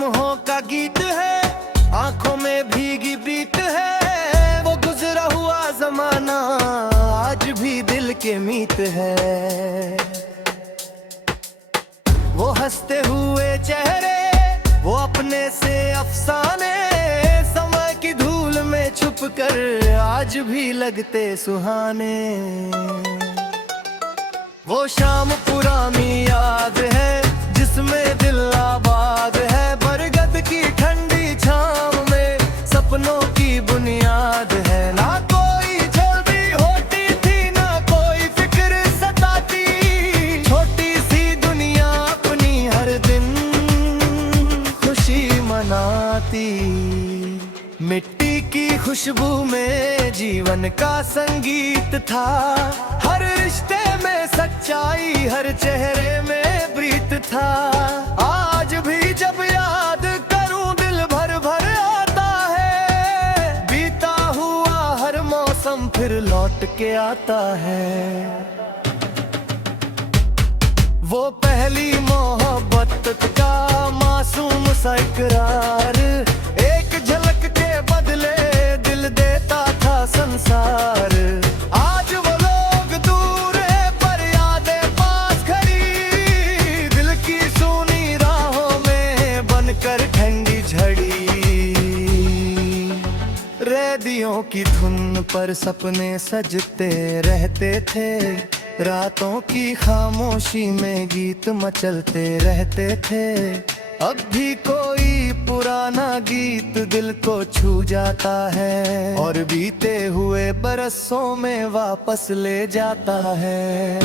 लम्हों का गीत है, आंखों में भीगी प्रीत है। वो गुजरा हुआ जमाना आज भी दिल के मीत है। वो हंसते हुए चेहरे, वो अपने से अफसाने, समय की धूल में छुप कर आज भी लगते सुहाने। वो शाम पुरानी याद है जिसमें दिल आबाद है। बरगद की ठंडी छांव में सपनों की बुनियाद है। ना कोई जल्दी होती थी, ना कोई फिक्र सताती, छोटी सी दुनिया अपनी हर दिन खुशी मनाती। मिट्टी की खुशबू में जीवन का संगीत था। हर रिश्ते में सच्चाई, हर चेहरे में प्रीत था। आज भी जब याद करूं दिल भर भर आता है। बीता हुआ हर मौसम फिर लौट के आता है। वो पहली मोहब्बत का मासूम सा इकरार, एक झलक के बदले दिल देता था संसार। आज वो लोग दूर है पर यादें पास खड़ी, दिल की सूनी राहों में बनकर ठंडी झड़ी। रेडियो की धुन पर सपने सजते रहते थे, रातों की खामोशी में गीत मचलते रहते थे। अब भी कोई पुराना गीत दिल को छू जाता है और बीते हुए बरसों में वापस ले जाता है।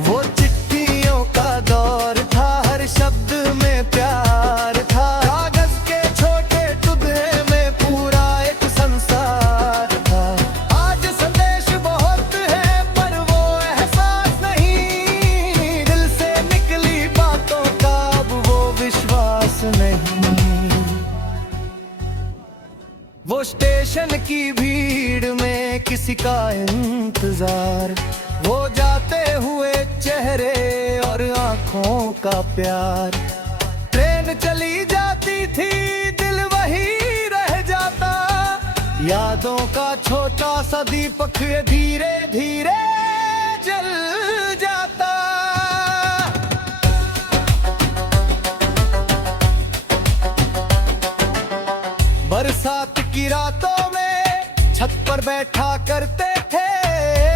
वो चिट्ठियों का दौर था, हर शब्द में प्यार था। कागज के छोटे टुकड़े में पूरा एक संसार था। आज संदेश बहुत है पर वो एहसास नहीं, दिल से निकली बातों का अब वो विश्वास नहीं। वो स्टेशन की भीड़ में किसी का इंतजार, वो जाते हुए चेहरे और आंखों का प्यार। ट्रेन चली जाती थी दिल वही रह जाता, यादों का छोटा सा दीपक धीरे धीरे जल जाता। बरसात की रातों में छत पर बैठा करते थे,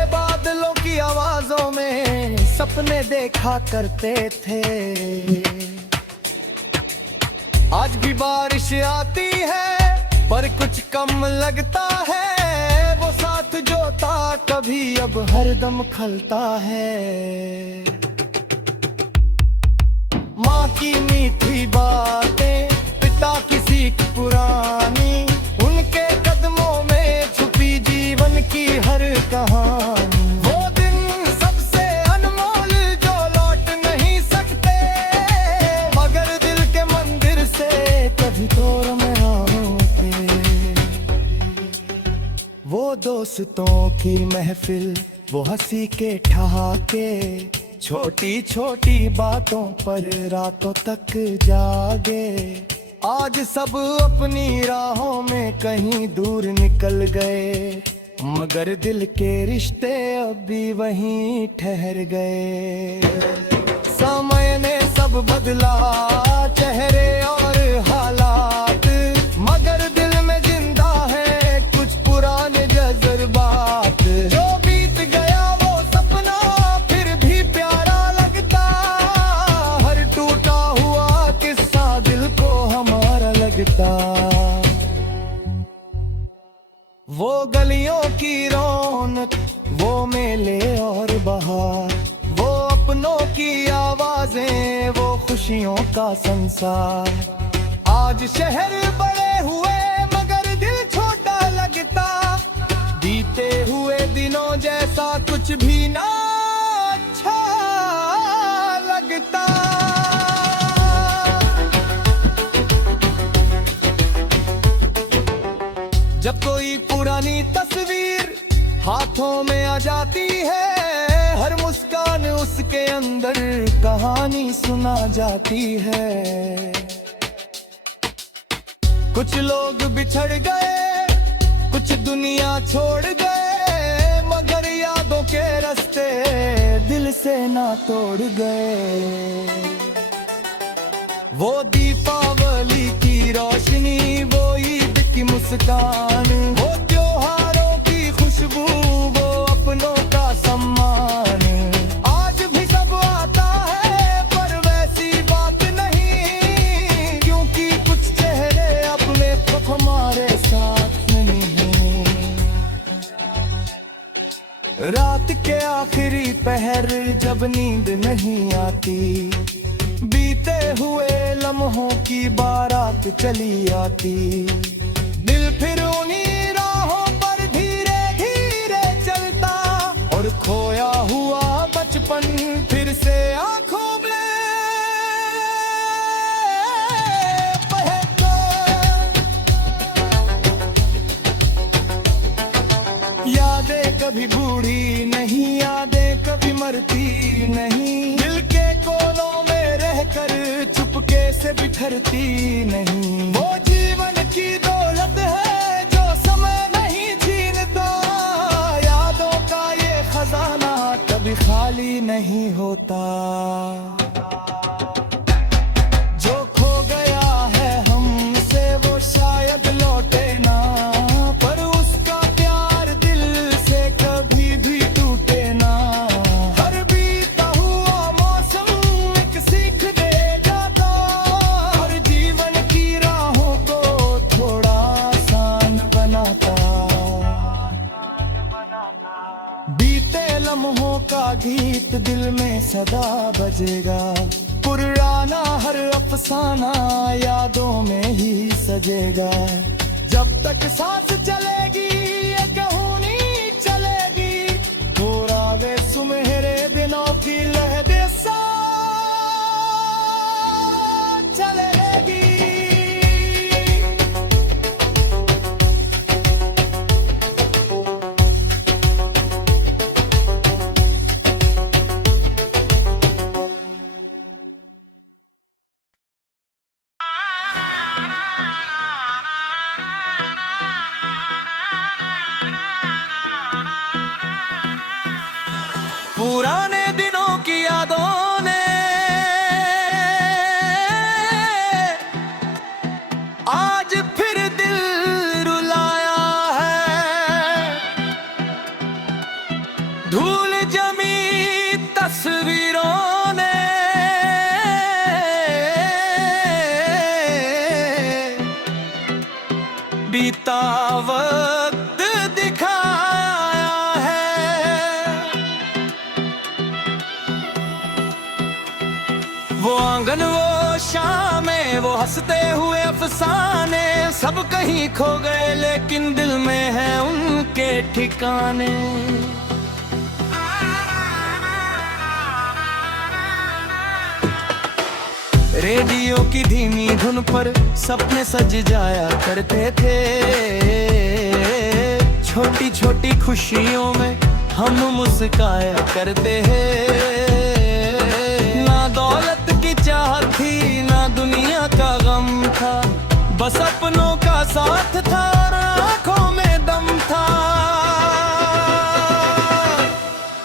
बादलों की आवाजों में सपने देखा करते थे। आज भी बारिश आती है पर कुछ कम लगता है। वो साथ जो था कभी अब हरदम खलता है। माँ की मीठी बातें, पिता की सीख पुरानी, उनके कदमों में छुपी जीवन की हर कहानी। वो दिन सबसे अनमोल जो लौट नहीं सकते, मगर दिल के मंदिर से कभी तोड़ में होते। वो दोस्तों की महफिल, वो हंसी के ठहाके, छोटी छोटी बातों पर रातों तक जागे। आज सब अपनी राहों में कहीं दूर निकल गए, मगर दिल के रिश्ते अब भी वहीं ठहर गए। समय ने सब बदला, चेहरे और हालात, मगर दिल में जिंदा है कुछ पुराने जज्बात। जो बीत गया वो सपना फिर भी प्यारा लगता, हर टूटा हुआ किस्सा दिल को हमारा लगता। वो गलियों की रौनक, वो मेले और बहार, वो अपनों की आवाजें, वो खुशियों का संसार। आज शहर बड़े हुए मगर दिल छोटा लगता, बीते हुए दिनों जैसा कुछ भी ना अच्छा लगता। जब कोई पुरानी तस्वीर हाथों में आ जाती है, हर मुस्कान उसके अंदर कहानी सुना जाती है। कुछ लोग बिछड़ गए, कुछ दुनिया छोड़ गए, मगर यादों के रास्ते दिल से ना तोड़ गए। वो दीपावली की रोशनी, वो ईद की मुस्कान, वो त्योहारों की खुशबू, वो अपनों का सम्मान, आज भी सब आता है पर वैसी बात नहीं, क्योंकि कुछ चेहरे अपने तो हमारे साथ नहीं हैं। रात के आखिरी पहर जब नींद नहीं आती, बीते हुए लम्हों की बारात चली आती, दिल फिर उन्हीं राहों पर धीरे धीरे चलता, और खोया हुआ बचपन फिर से आंखों में बहता। यादें कभी बूढ़ी नहीं, यादें कभी मरती नहीं, दिल के कोनों में रहकर चुपके से बिखरती नहीं। वो जीवन की दौलत है जो समय नहीं छीनता, यादों का ये खजाना कभी खाली नहीं होता। जो खो गया है हमसे वो शायद लौटे ना, पर उसका प्यार दिल से कभी भी टूटे ना। हर बीता हुआ मौसम एक सीख दे जाता, और जीवन की राहों को थोड़ा आसान बनाता। बीते लम्हों का गीत दिल में सदा बजेगा, पुराना हर अफसाना यादों में ही सजेगा। जब तक सांस चलेगी ये कहानी चलेगी, पूरा वे सुनहरे दिनों की लहरें साथ चलेगी। पुराने दिनों की यादों ने आज फिर दिल रुलाया है, धूल जमी तस्वीरों ने बीता वक्त दिखाया है। वो आंगन वो शामें वो हंसते हुए अफसाने, सब कहीं खो गए लेकिन दिल में है उनके ठिकाने। रेडियो की धीमी धुन पर सपने सज जाया करते थे, छोटी छोटी खुशियों में हम मुस्काया करते हैं। ना दौलत की चाहत थी ना दुनिया का गम था, बस अपनों का साथ था और आंखों में दम था।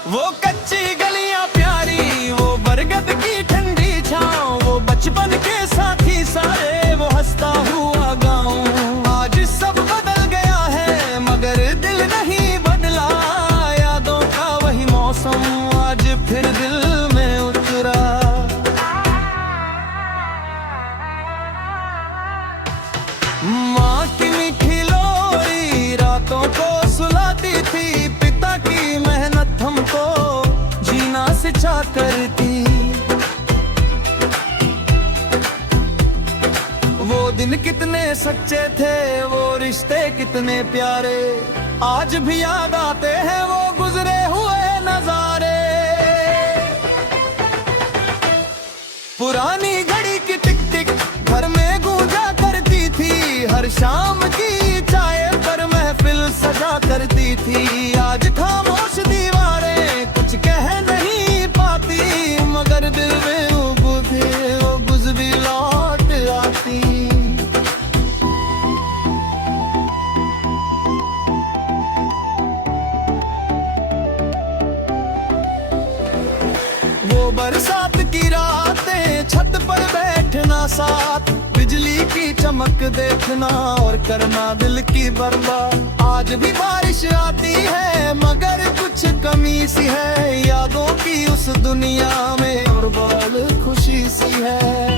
वो कच्ची गलियां प्यारी, वो बरगद की ठंडी छाँव, वो बचपन के साथी सारे, वो हंसता हुआ गाँव। आज सब बदल गया है मगर दिल नहीं बदला, यादों का वही मौसम आज फिर दिल में उतरा। माँ की मीठी लोरी रातों को सुलाती थी, पिता की मेहनत हमको जीना सिखा करती। वो दिन कितने सच्चे थे, वो रिश्ते कितने प्यारे, आज भी याद आते हैं वो गुजरे हुए नजारे। पुरानी घड़ी की टिक टिक घर में गूंजा करती थी, हर शाम की चाय पर महफिल सजा करती थी। आज खामोश दीवारें कुछ कह नहीं पाती, मगर दिल में वो बुझ भी लौट आती। वो बरसात की रातें, छत पर बैठना साथ, बिजली की चमक देखना और करना दिल की बर्बाद। आज भी बारिश आती है मगर कुछ कमी सी है, यादों की उस दुनिया में और बहुत खुशी सी है।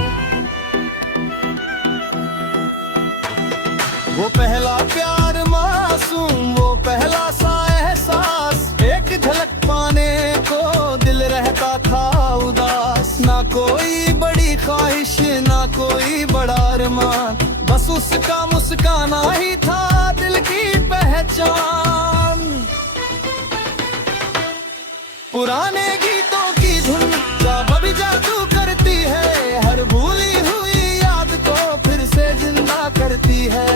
वो पहला प्यार मासूम, वो पहला सा एहसास, एक झलक पाने को दिल रहता था उदास। ना कोई बड़ी ख्वाहिश ना कोई बड़ा अरमान, बस उसका मुस्काना ही था दिल की पहचान। पुराने गीतों की धुन जब भी जादू करती है, हर भूली हुई याद को फिर से जिंदा करती है।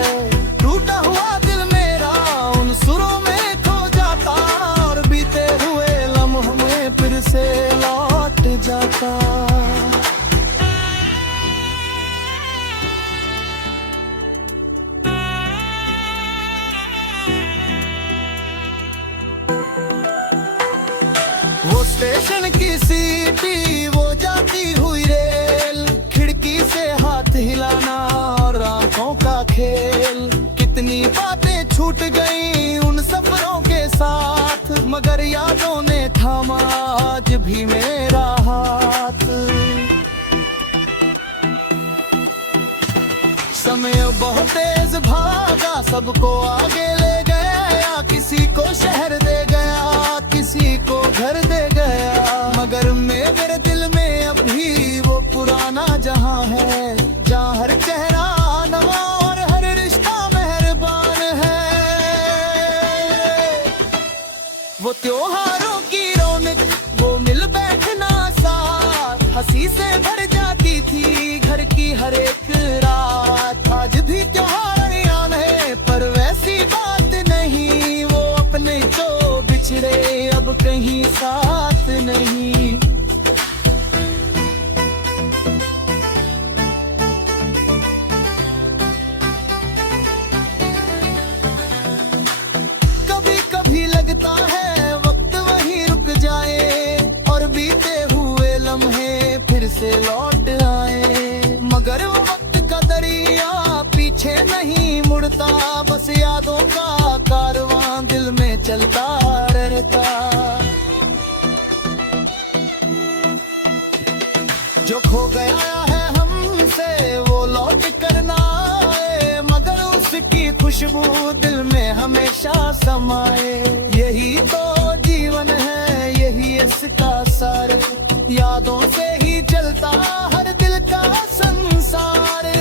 टूटा हुआ दिल मेरा उन सुरों में खो जाता और बीते हुए लम्हों में फिर से लौट जाता। वो स्टेशन की सीटी, वो जाती हुई रेल, खिड़की से हाथ हिलाना और आंखों का खेल। कितनी बातें छूट गई उन सफरों के साथ, मगर यादों ने थामा आज भी मेरा हाथ। समय बहुत तेज भागा, सबको आगे ले गया, किसी को शहर दे गया, किसी को घर दे गया। मगर मेरे दिल में अभी वो पुराना जहां है, जहां हर चेहरा नवा और हर रिश्ता मेहरबान है। वो त्योहारों की रौनक, वो मिल बैठना साथ, हंसी से भर जाती थी घर की हर एक रात। आज भी त्योहार याद है पर वैसी बात नहीं, वो अपने तो बिछड़े अब कहीं साथ नहीं। कभी कभी लगता है वक्त वहीं रुक जाए और बीते हुए लम्हे फिर से लौट आए, मगर वो वक्त का दरिया पीछे नहीं मुड़ता, बस यादों का कारवां दिल में चलता रहता। जो खो गया है हमसे वो लौट कर ना आए, मगर उसकी खुशबू दिल में हमेशा समाए। यही तो जीवन है, यही इसका सार, यादों से ही चलता हर दिल का संसार।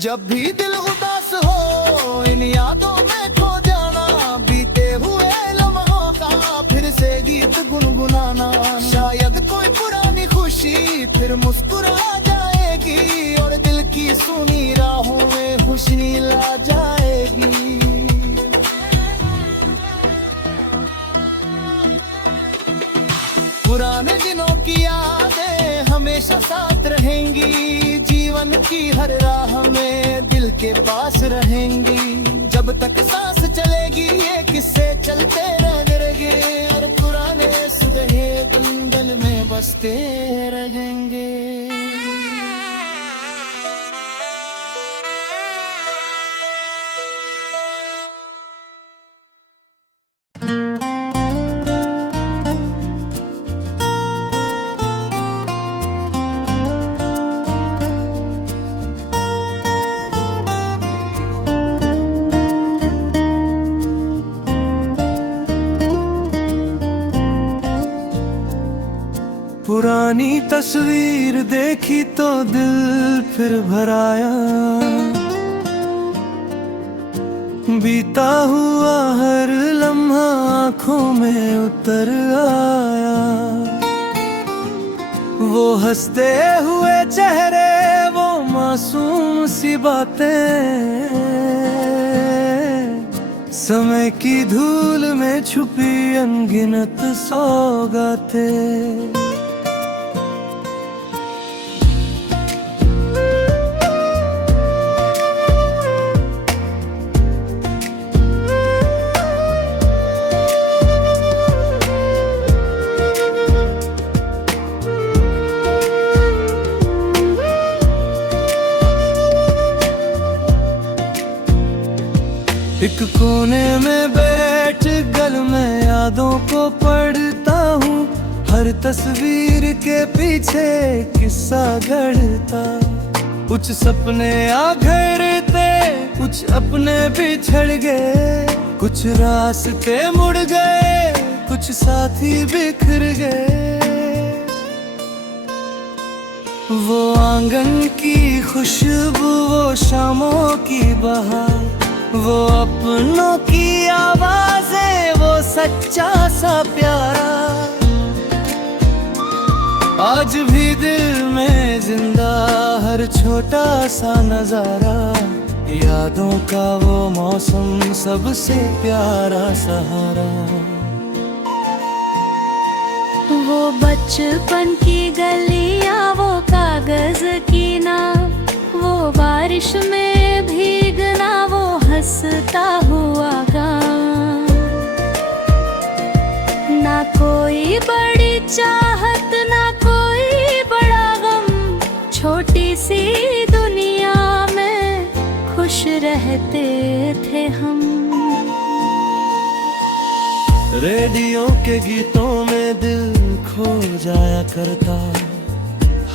जब भी दिल उदास हो इन यादों में खो जाना, बीते हुए लम्हों का फिर से गीत गुनगुनाना। शायद कोई पुरानी खुशी फिर मुस्कुरा जाएगी और दिल की सुनी राहों में खुशी ला जाएगी। पुराने दिनों की यादें हमेशा साथ रहेंगी, जीवन की हर राह में दिल के पास रहेंगी। जब तक सांस चलेगी ये किस्से चलते रहेंगे और पुराने सुधे दिल में बसते रहेंगे। पुरानी तस्वीर देखी तो दिल फिर भराया, बीता हुआ हर लम्हा आँखों में उतर आया। वो हंसते हुए चेहरे, वो मासूम सी बातें, समय की धूल में छुपी अनगिनत सौगातें। कोने में बैठ गल में यादों को पढ़ता हूँ, हर तस्वीर के पीछे किस्सा गढ़ता। कुछ सपने आ घर थे, कुछ अपने बिछड़ गए, कुछ रास्ते मुड़ गए, कुछ साथी बिखर गए। वो आंगन की खुशबू, वो शामों की बहार, वो अपनों की आवाजें, वो सच्चा सा प्यारा आज भी दिल में जिंदा। हर छोटा सा नजारा, यादों का वो मौसम, सबसे प्यारा सहारा। वो बचपन की गलियां, वो कागज की नाव, वो बारिश में भीगना, वो हंसता हुआ गाँव। ना कोई बड़ी चाहत, ना कोई बड़ा गम, छोटी सी दुनिया में खुश रहते थे हम। रेडियो के गीतों में दिल खो जाया करता,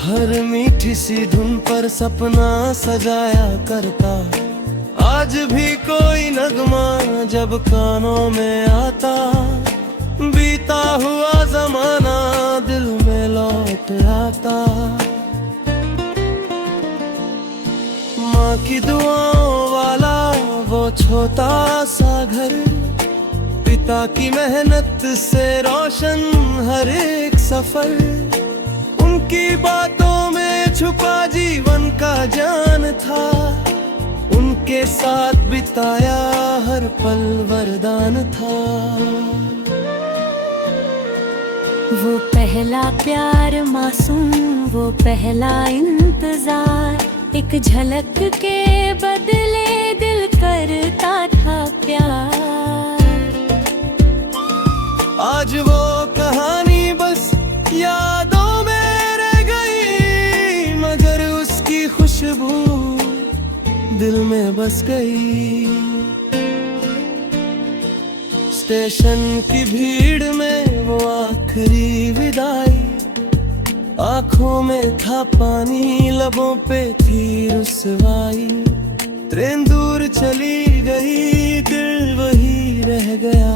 हर मीठी सी धुन पर सपना सजाया करता। आज भी कोई नगमा जब कानों में आता, बीता हुआ जमाना दिल में लौट आता। माँ की दुआओं वाला वो छोटा सा घर, पिता की मेहनत से रोशन हर एक सफर। उनकी बातों में छुपा जीवन का जान था, उनके साथ बिताया हर पल वरदान था। वो पहला प्यार मासूम, वो पहला इंतजार, एक झलक के बदले दिल करता था प्यार। आज वो कहानी बस यादों में रह गई, मगर उसकी खुशबू दिल में बस गई। स्टेशन की भीड़ में वो आखिरी विदाई, आंखों में था पानी, लबों पे थी रुसवाई। ट्रेन दूर चली गई, दिल वही रह गया,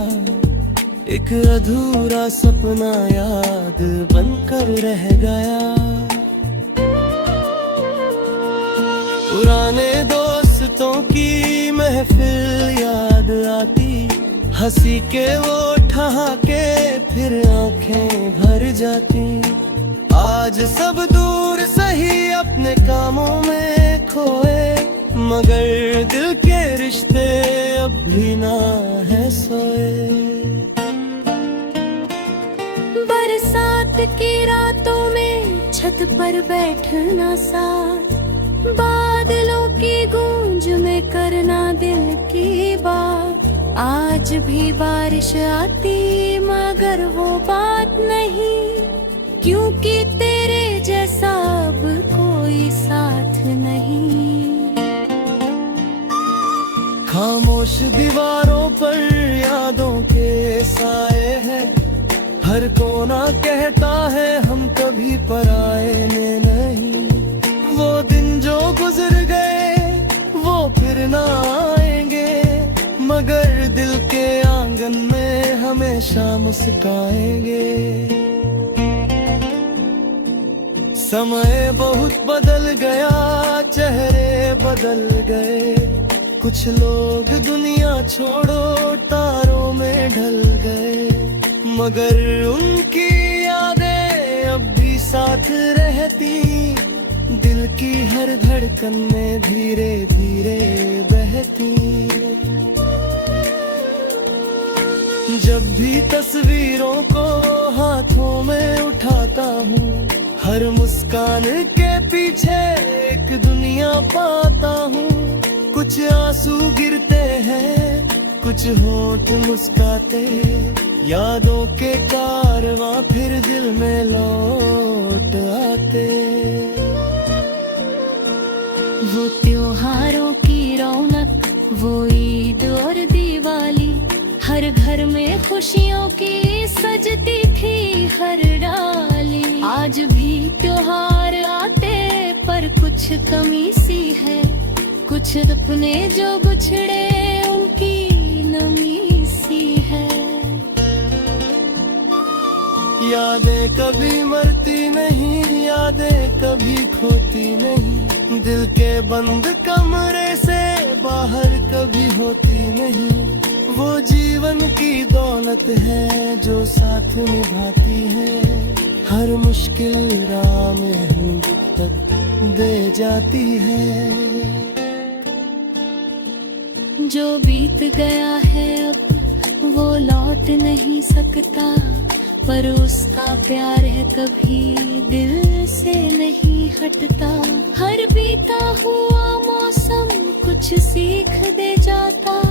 एक अधूरा सपना याद बनकर रह गया। पुराने दोस्तों की महफिल याद आती, हंसी के वो ठहाके फिर आंखें भर जाती। आज सब दूर सही अपने कामों में खोए, मगर दिल के रिश्ते अब भी ना है सोए। बरसात की रातों में छत पर बैठना साथ, बादलों की गूंज में करना दिल की बात। आज भी बारिश आती मगर वो बात नहीं, क्योंकि तेरे जैसा अब कोई साथ नहीं। खामोश दीवारों पर यादों के साए हैं, हर कोना कहता है हम कभी पराए में नहीं। वो दिन जो गुजर गए वो फिर ना आएंगे, मगर दिल के आंगन में हमेशा मुस्काएंगे। समय बहुत बदल गया, चेहरे बदल गए, कुछ लोग दुनिया छोड़ो तारों में ढल गए, मगर उनकी यादें अब भी साथ रहती, दिल की हर धड़कन में धीरे धीरे बहती। जब भी तस्वीरों को हाथों में उठाता हूँ, हर मुस्कान के पीछे एक दुनिया पाता हूँ। कुछ आंसू गिरते हैं, कुछ होंठ मुस्काते, यादों के कारवां फिर दिल में लौट आते। वो त्योहारों की रौनक, वो ईद और दीवार, हर घर में खुशियों की सजती थी हर डाली। आज भी त्योहार आते पर कुछ कमी सी है, कुछ अपने जो बिछड़े उनकी नमी सी है। यादें कभी मरती नहीं, यादें कभी खोती नहीं, दिल के बंद कमरे से बाहर कभी होती नहीं। वो जीवन की दौलत है जो साथ निभाती है, हर मुश्किल राह में दुख तक दे जाती है। जो बीत गया है अब वो लौट नहीं सकता, पर उसका प्यार है कभी दिल से नहीं हटता। हर बीता हुआ मौसम कुछ सीख दे जाता,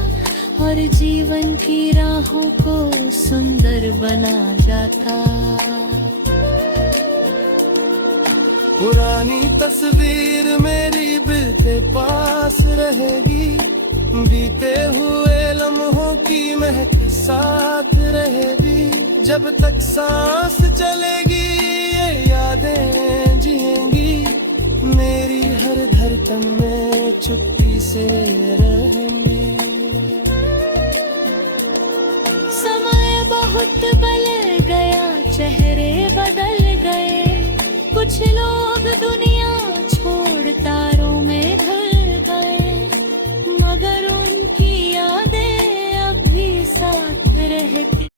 और जीवन की राहों को सुंदर बना जाता। पुरानी तस्वीर मेरी बिल्कुल पास रहेगी, बीते हुए लम्हों की महक साथ रहेगी। जब तक सांस चलेगी ये यादें जिएंगी, मेरी हर धड़कन में चुप्पी से रहेंगी। समय बहुत बले